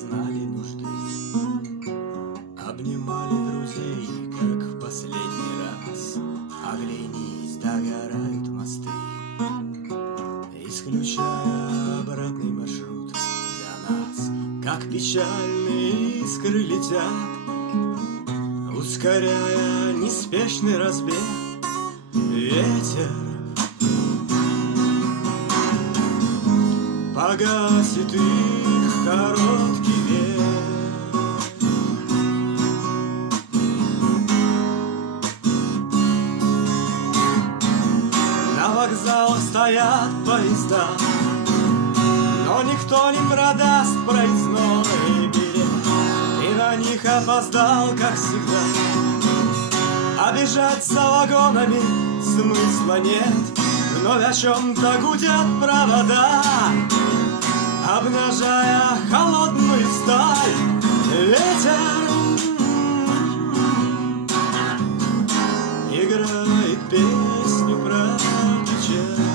знали нужды, обнимали друзей, как в последний раз. Оглянись, догорают мосты, исключая обратный маршрут для нас. Как печальные искры летят, ускоряя неспешный разбег. Ветер погасит их короткий век. На вокзалах стоят поезда, но никто не продаст проездной билет. И на них опоздал, как всегда. А бежать за вагонами смысла нет. Вновь о чем-то гудят провода, обнажая холодную сталь. Ветер играет песню про печаль.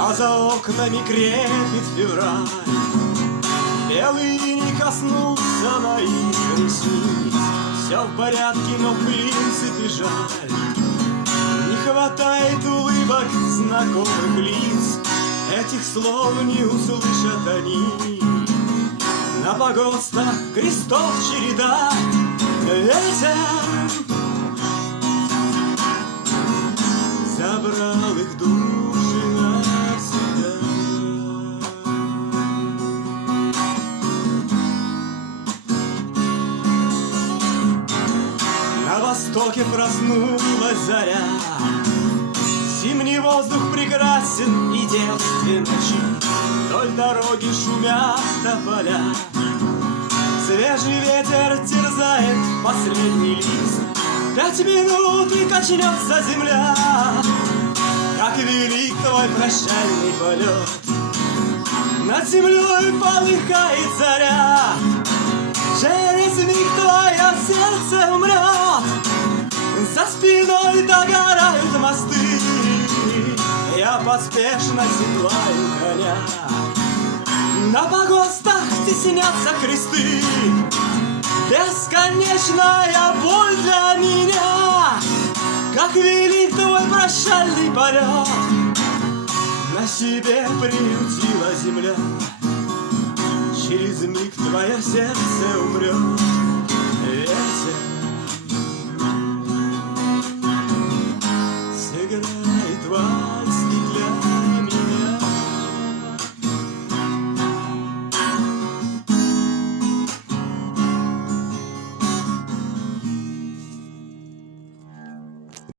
А за окнами крепит февраль, белый не коснулся моих ресниц. Все в порядке, но принципе жаль. Не хватает улыбок знакомых лиц, этих слов не услышат они. На погостах крестов череда. Ветер забрал их души навсегда. На востоке проснулась заря, зимний воздух прекрасен и девствен ночи. Вдоль дороги шумят тополя, свежий ветер терзает последний лист. 5 минут и качнется земля, как велик твой прощальный полет. Над землей полыхает заря, через миг твое сердце умрет. За спиной догорают мосты, я поспешно седлаю коня. На погостах теснятся кресты, бесконечная боль для меня. Как велик твой прощальный полет, на себе приютила земля. Через миг твое сердце умрет. Ветер сыграет вам